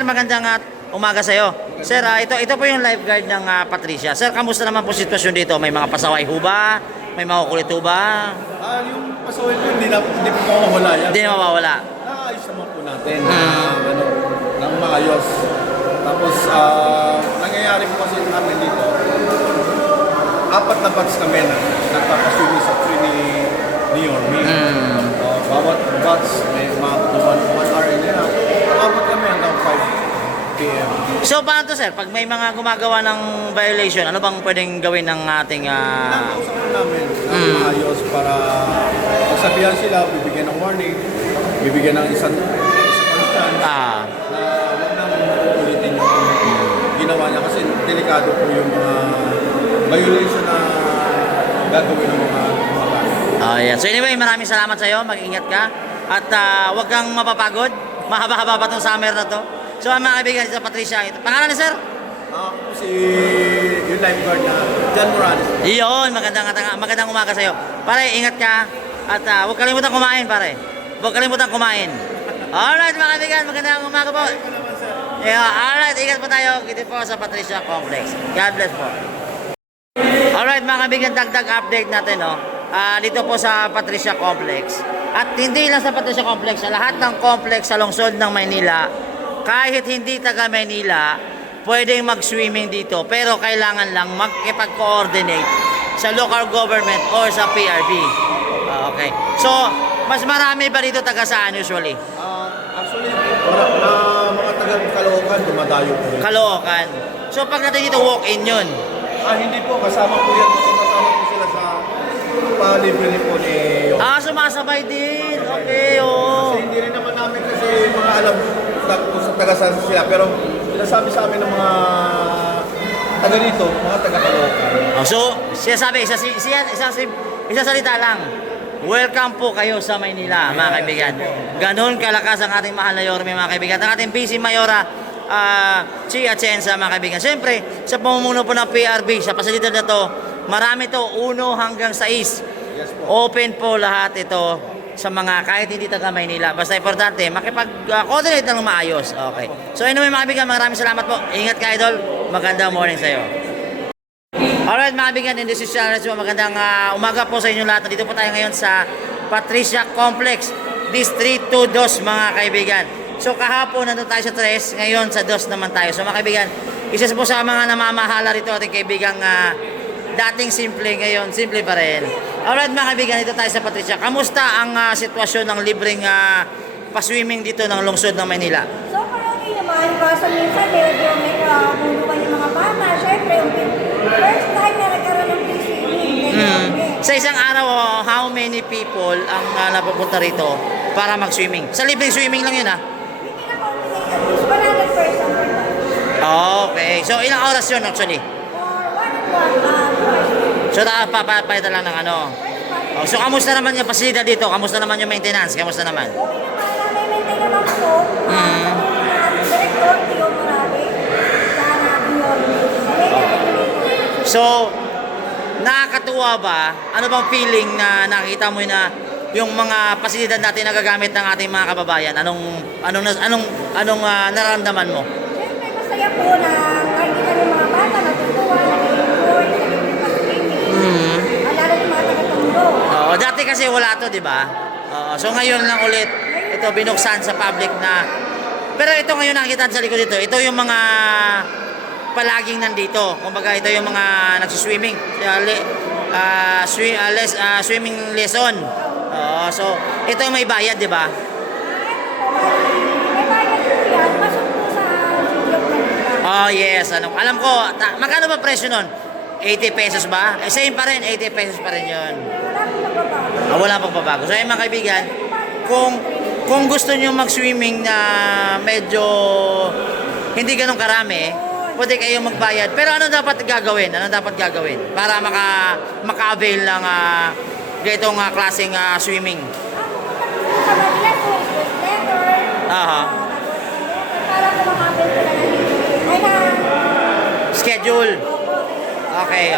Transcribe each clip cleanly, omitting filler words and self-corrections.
Sir, magandang umaga sa iyo. Sir, ito po yung lifeguard ng Patricia. Sir, kamusta naman po sitwasyon dito? May mga pasaway ho ba? May mga kulit ho ba? Yung pasaway ko, hindi po mawawala yan. Hindi na mawawala. Naayos naman po natin ng maayos. Tapos, nangyayari po kasi namin dito, 4 na batch kami na nagpapaswimming sa tree ni Yormi. Bawat batch may mga 1 hour and a half. Apat kami hanggang 5 p.m. So, paano to, sir? Pag may mga gumagawa ng violation, ano bang pwedeng gawin ng ating... Nakausap namin ng maayos para pagsabihan sila, bibigyan ng warning, bibigyan ng isang chance na huwag nang ulitin yung ginawa niya kasi delikado po yung mga violation na gagawin ng mga yeah. So anyway, maraming salamat sa iyo. Mag-ingat ka. At huwag kang mapapagod. Mahaba-haba pa itong summer na to. So mga kaibigan, sa Patricia. Pangalan ni sir? Ako po si yung lifeguard na John Morales. Iyon, magandang umaga sa iyo. Pare, ingat ka. At huwag kalimutan kumain, pare. Huwag kalimutan kumain. Alright mga kaibigan, magandang umaga po. Yeah, alright, ingat po tayo. Dito po sa Patricia Complex. God bless po. Alright mga kaibigan, dagdag update natin, no? Dito po sa Patricia Complex. At hindi lang sa Patricia Complex, sa lahat ng complex sa lungsod ng Maynila, kahit hindi taga Maynila, pwedeng mag-swimming dito. Pero kailangan lang magkipag-coordinate sa local government or sa PRB. Okay. So, mas marami ba dito taga saan usually? Actually, mga taga Caloocan, dumadayo po rin. Caloocan. So, pagdating dito, walk-in yun. Hindi po, kasama po yan. Kasama po sila sa palibre po ni... Sumasabay din. Okay, oo. Kasi hindi rin naman namin kasi mga alam kung sa taga-saan sila. Pero sinasabi sa amin ng mga taga dito, mga taga Caloocan. So, siya sabi, isa salita lang. Welcome po kayo sa Maynila, mga kaibigan. Ganon kalakas ang ating mahal na Yorme, mga kaibigan. Ang ating busy Mayora, Chi Atienza, mga kaibigan. Siyempre, sa pamumuno po ng PRB, sa pasilidad na to, marami to, 1 hanggang 6. Yes po. Open po lahat ito sa mga kahit hindi taga Maynila. Basta importante, makipag-coordinate ng maayos. Okay. So anyway, mga kaibigan, maraming salamat po. Ingat ka, idol. Magandang morning sa iyo. Alright mga kaibigan, in this is channel, magandang umaga po sa inyo lahat. Dito po tayo ngayon sa Patricia Complex, District 2 Dos, mga kaibigan. So kahapon nandun tayo sa 3, ngayon sa 2 naman tayo. So mga kaibigan, isa po sa mga namamahala rito ating kaibigang dating simple, ngayon simple pa rin. Alright mga kaibigan, dito tayo sa Patricia. Kamusta ang sitwasyon ng libreng pa-swimming dito ng lungsod ng Maynila? So parang naman, kaso minsan medyo may kabulukan yung mga bata. Siyempre, first time na nagkaroon ng free swimming. Sa isang araw, how many people ang napupunta rito para mag-swimming? Sa libreng swimming lang yun, ha? Hindi na complicated. At least 100 person per day. Okay. So, ilang oras yun actually? For 1 So, papapalitan lang ng ano. So, kamusta naman yung pasilidad dito? Kamusta naman yung maintenance? Kamusta naman? okay naman, na-maintain naman po. Director, Tio Morales. Sana, So, nakakatuwa ba? Ano bang feeling na nakita mo na yung mga pasilidad natin nagagamit ng ating mga kababayan? Anong nararamdaman mo? Siyempre, masaya po na nakikita ng mga bata, natutuwa, nag-enjoy, nag-swimming. Lalo yung mga taga-tondo. Oo, dati kasi wala to, di ba? So ngayon lang ulit ito binuksan sa public na. Pero ito ngayon nakikita sa likod dito. Ito yung mga palaging nandito. Kumbaga ito yung mga nagsiswimming. Swimming lesson. So ito may bayad, di ba? May bayad po yan, pasok po sa City of Manila. Oh yes, alam ko. Magkano ba presyo nun? 80 pesos ba? Same pa rin, 80 pesos pa rin yun. Wala pong nagbabago. Wala pang pabago. So ayun mga kaibigan, kung gusto nyo mag-swimming na medyo hindi ganun karami, pwede kayo magbayad. Pero ano dapat gagawin? Ano dapat gagawin para maka-avail ng ganitong klaseng swimming? Sa Manila po, letter. Aha. Para po makapit ko na ay na. Schedule. Okay,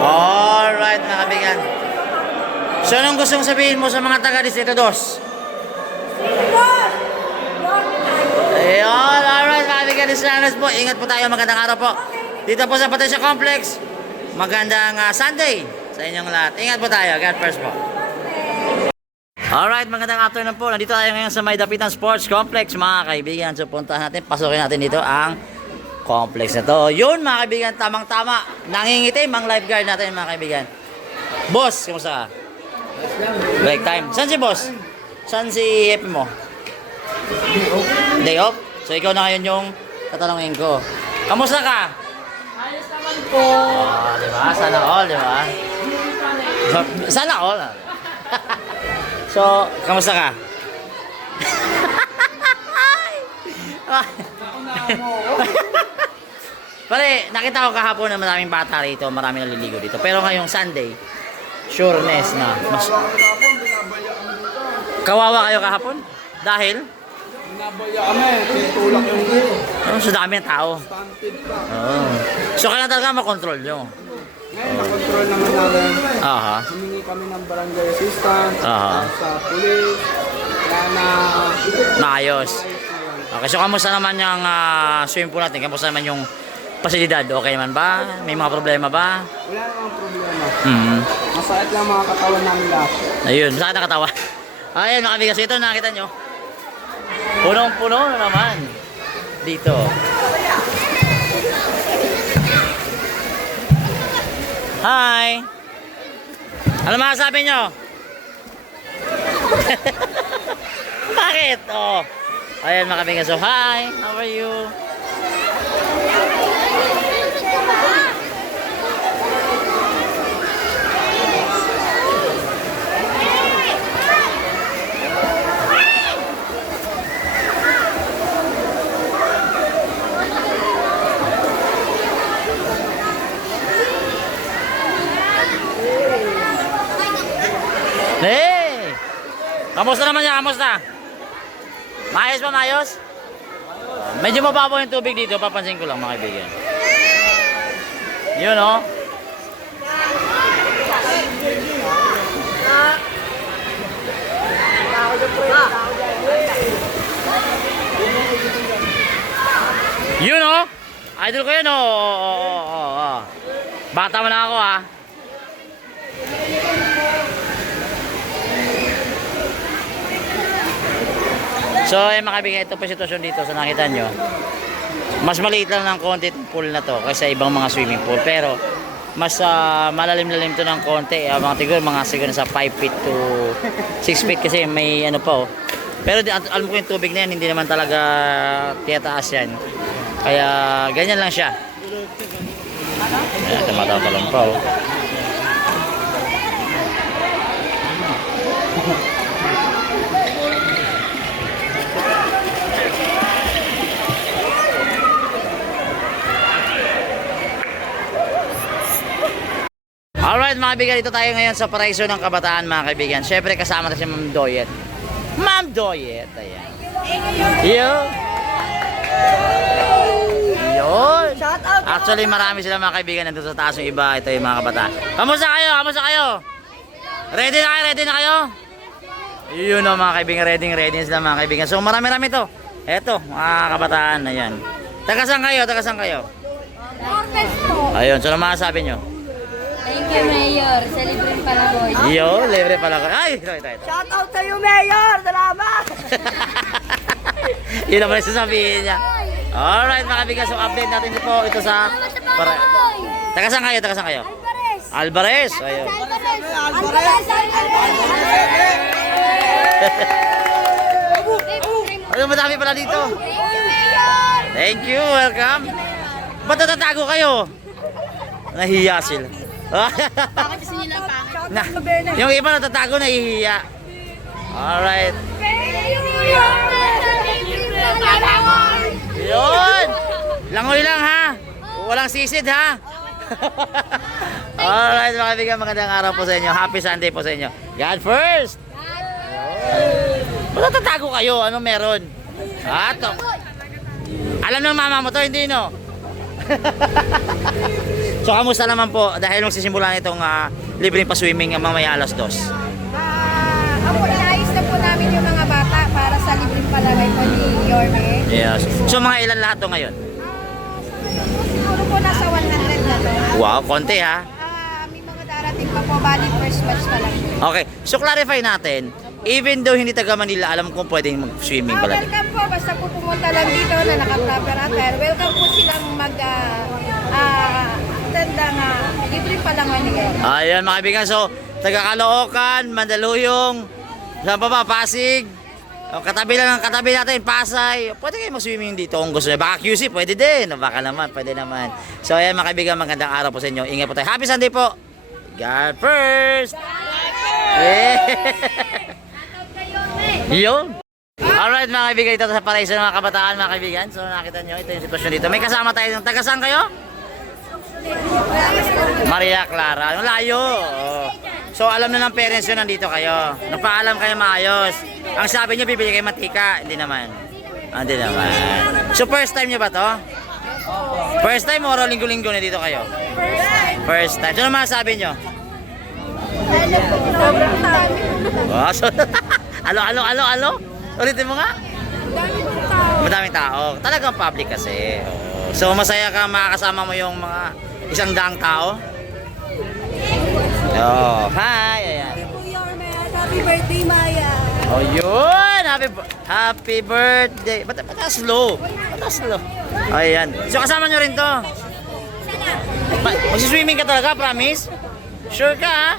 Alright mga kaibigan. So, anong gustong sabihin mo sa mga taga Distrito 2? Boss! Ayun, alright, mga kaibigan, listeners po. Ingat po tayo, magandang araw po. Dito po sa Patricia Complex. Magandang Sunday sa inyong lahat. Ingat po tayo. God first po. Alright, magandang afternoon po. Nandito tayo ngayon sa May Dapitan Sports Complex, mga kaibigan. So, puntahan natin, pasukin natin dito ang complex na to. Yun, mga kaibigan, tamang-tama. Nangingitim ang lifeguard natin, mga kaibigan. Boss, kumusta ka? Break time. Saan si boss? Saan si happy mo? Day off? So, ikaw na ngayon yung tatanungin ko. Kamusta ka? Ayos naman po. Oh, di ba? Sana all, di ba? So, sana all. So, kamusta ka? Pare, nakita ko kahapon na maraming bata rito, maraming naliligo dito. Pero ngayong Sunday, sureness na. Mas... Kawawa kayo kahapon? Dahil? Nabaya kami, tinutulak yung dito. So dami ng tao. Stampede pa. Oh. So kailangan talaga makontrol nyo. Ngayon, nakontrol naman namin. Aha. Humingi kami ng barangay assistance, Aha. sa police, kaya na... Naayos. Okay, so kamusta naman yung swimming pool natin? Kamusta naman yung pasilidad? Okay naman ba? May mga problema ba? Wala namang problema. Masakit lang mga katawan namin lahat. Ayun, saan nakatawa? Ayan, mga kaibigan. So ito, nakita nyo. Punong-puno na naman. Dito. Hi! Ano masasabi nyo? Bakit? Oh. Ayan, mga kaibigan. So, hi! How are you? Hey! Kamusta naman yan? Kamusta? Maayos ba? Maayos? Medyo mababaw yung tubig dito. Papansin ko lang, mga kaibigan. Yun, oh. Yun, oh. Idol ko yun, oh. Bata mo na ako, ah. So, mga kaibigan, ito po sitwasyon dito sa nakita nyo. Mas maliit lang ng konti itong pool na to kaysa ibang mga swimming pool. Pero, mas malalim-lalim to ng konti. Mga siguro sa 5 feet to 6 feet kasi may ano pa, oh. Pero alam ko yung tubig na yan, hindi naman talaga tiyataas yan. Kaya, ganyan lang siya. Ayan, tumatatalong pa, oh. Alright, mga kaibigan, dito tayo ngayon sa Paraiso ng Kabataan, mga kaibigan. Siyempre kasama na si Ma'am Doyet. Ma'am Doyet, ayan. Yun. Yun. Actually, marami sila, mga kaibigan, nandito sa taas yung iba. Ito yung mga kabataan. Kamusta kayo? Kamusta kayo? Ready na kayo? Ready na kayo? Yun o, mga kaibigan, ready sila, mga kaibigan. So marami-rami to. Eto, mga kabataan, ayan. Tagasan kayo, tagasan kayo. Ayun, so ano masasabi nyo? Thank you, Mayor. Celebrate pala ko. Yo, libre pala ko. Ay, ito. Shout out sa iyo, Mayor! Salamat! Yun naman yung sasabihin niya. Alright, mga kaibigan, so update natin ito po. Ito sa... Tagasan kayo, tagasan kayo. Alvarez. Ayun. Ayun, madami pala dito. Thank you, welcome. Ba't natatago kayo? Nahiya sila. Bakit gusto nyo lang pangit? Yung iba natatago, nahihiya. Alright. Yun! Langoy lang, ha? Walang sisid, ha? Alright, mga kaibigan, magandang araw po sa inyo. Happy Sunday po sa inyo. God first! Ba't natatago kayo? Anong meron? Ato. Alam ng mama mo to, hindi, no? So, kamusta naman po? Dahil magsisimula nitong libreng pa-swimming mamaya alas 2. Yorme. Yes. So mga ilan lahat to ngayon? Siguro po nasa 100 na to. Wow, konti ha. May mga darating pa po, bali first batch pa lang. Okay, so clarify natin, even though hindi taga Manila, alam kong pwedeng mag-swimming pala. Welcome po, basta po pumunta lang dito na naka-proper attire. Welcome po silang tanda nga, libre pa lang manigay. Ayan mga kaibigan, so taga Caloocan, Mandaluyong, saan pa ba, Pasig, o, katabi natin, Pasay, pwede kayo mag-swimming dito kung gusto nyo. Baka QC, pwede din, o, baka naman, pwede naman. So ayan mga kaibigan, magandang araw po sa inyo. Ingat po tayo. Happy Sunday po! God first! Yeah. Yun! Alright mga kaibigan, ito sa Paraiso ng mga kabataan mga kaibigan. So nakita nyo, ito yung sitwasyon dito. May kasama tayo ng taga saan kayo? Maria Clara. Yung layo. Oh. So alam na ng parents nyo nandito kayo. Nagpaalam kayo maayos. Ang sabi nyo, bibili kayo matika. Hindi naman. Hindi naman. So first time nyo ba to? First time o linggo-linggo na dito kayo? First time. So ano masasabi nyo? Sobrang dami. Oh, so, alo? Ulitin mo nga? Madaming tao. Talagang public kasi. Oh. So masaya ka makakasama mo yung mga 100 tao? Oh, hi! Ayan. Happy birthday, Maya. Oh, yun! Happy birthday! Ba't slow? Ayan. So kasama nyo rin to? Magsiswimming ka talaga, promise? Sure ka, ha?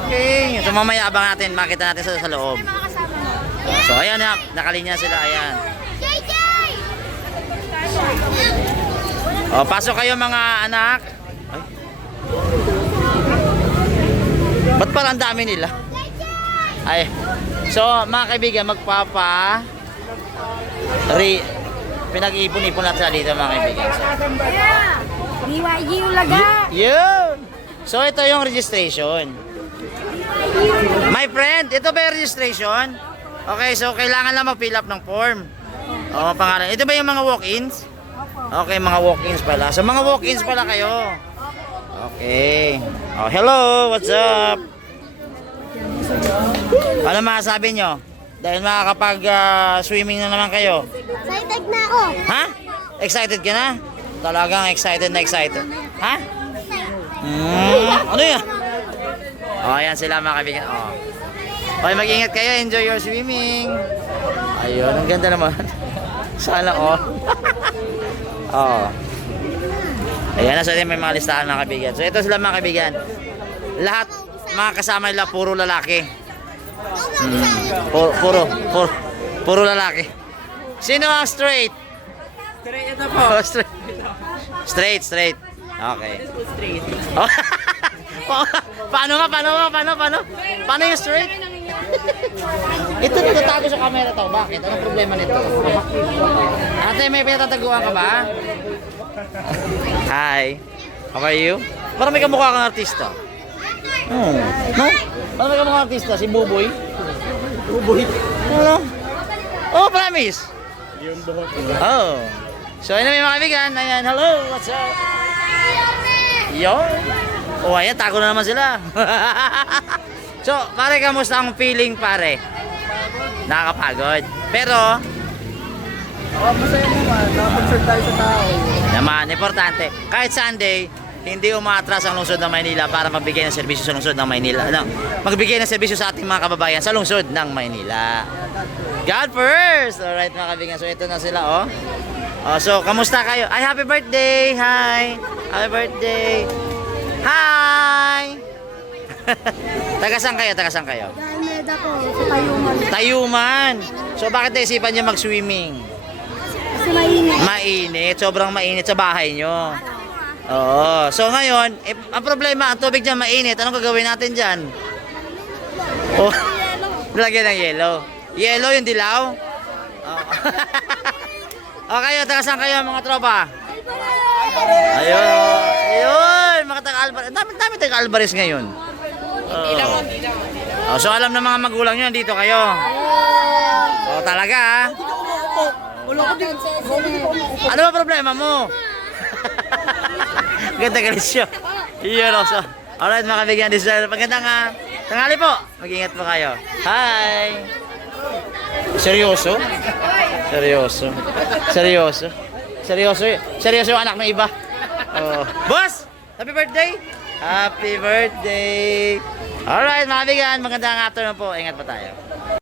Okay. So mamaya abang natin, makita natin sa loob. So ayan na, nakalinya sila, ayan. Oh, pasok kayo mga anak. Ay. Ba't parang dami nila? Ay. So mga kaibigan, pinag-ipon-ipon natin dito mga kaibigan. BYG Ulaga. Yun! So ito yung registration. My friend, ito ba yung registration? Okay, so kailangan lang mag-fill up ng form. O, pangalan. Ito ba yung mga walk-ins? Okay, mga walk-ins pala. So mga walk-ins pala kayo. Okay. Oh, hello, what's up? Ano masasabi nyo? Dahil makakapag-swimming na naman kayo. Excited na ako. Ha? Excited ka na? Talagang excited na excited. Ha? Ano yan? Oh, ayan sila mga kaibigan. Oh. Okay, mag-ingat kayo. Enjoy your swimming. Ayun, ang ganda naman. Sana all. Oh. Ayan na, so may mga listahan mga kaibigan. So ito sila mga kaibigan. Lahat mga kasama nila puro lalaki. Puro lalaki. Sino ang straight? Straight ito po. Oh, straight. Okay. Straight. Oh. Paano yung straight? Ito nagtatago sa camera to. Bakit? Anong problema nito? Ate, may pinatataguan ka ba? Hi. How are you? Parang may kamukha kang artista. No? Parang may kamukha kang artista. Si Buboy. Ano? Oh, promise. Yung buhok. Oh. So, ayun na mga kaibigan. Ayan, hello, what's up? Yun. Oh, ayan, tago na naman sila. So, pare, kamusta ang feeling, pare? Nakakapagod. Pero, Masaya naman. Nakapag-serve tayo sa tao. naman, importante. Kahit Sunday, hindi umaatras ang lungsod ng Maynila para magbigay ng serbisyo sa lungsod ng Maynila. Ano? Magbigay ng serbisyo sa ating mga kababayan sa lungsod ng Maynila. God first! Alright mga kaibigan, so ito na sila, oh. Oh, so, kamusta kayo? Ay, happy birthday! Hi! Happy birthday! Hi! Taga-saan kayo? Almeda po, sa Tayuman. Tayuman! So, bakit naisipan niyo mag-swimming? Kasi mainit. Mainit, sobrang mainit sa bahay nyo. Oo. So ngayon, ang problema, ang tubig dyan mainit. Anong gagawin natin dyan? Oh, lagyan ng yelo. Yelo yung dilaw? Oo. O kayo, taga saan kayo mga tropa? Ayun. Ayun, mga taga-Alvarez. Dami taga-Alvarez ngayon. Oh, so alam ng mga magulang nyo, nandito kayo. Oh, talaga ha? Ano ba problema mo? Ganda galit siya. Iyon also. Alright mga kaibigan, this is magandang tanghali po. Mag-ingat po kayo. Hi! Seryoso? Seryoso. Seryoso. Seryoso. Seryoso yung anak ng iba. Oh. Boss! Happy birthday! Happy birthday! Alright, mga kaibigan, magandang afternoon po. Ingat pa tayo.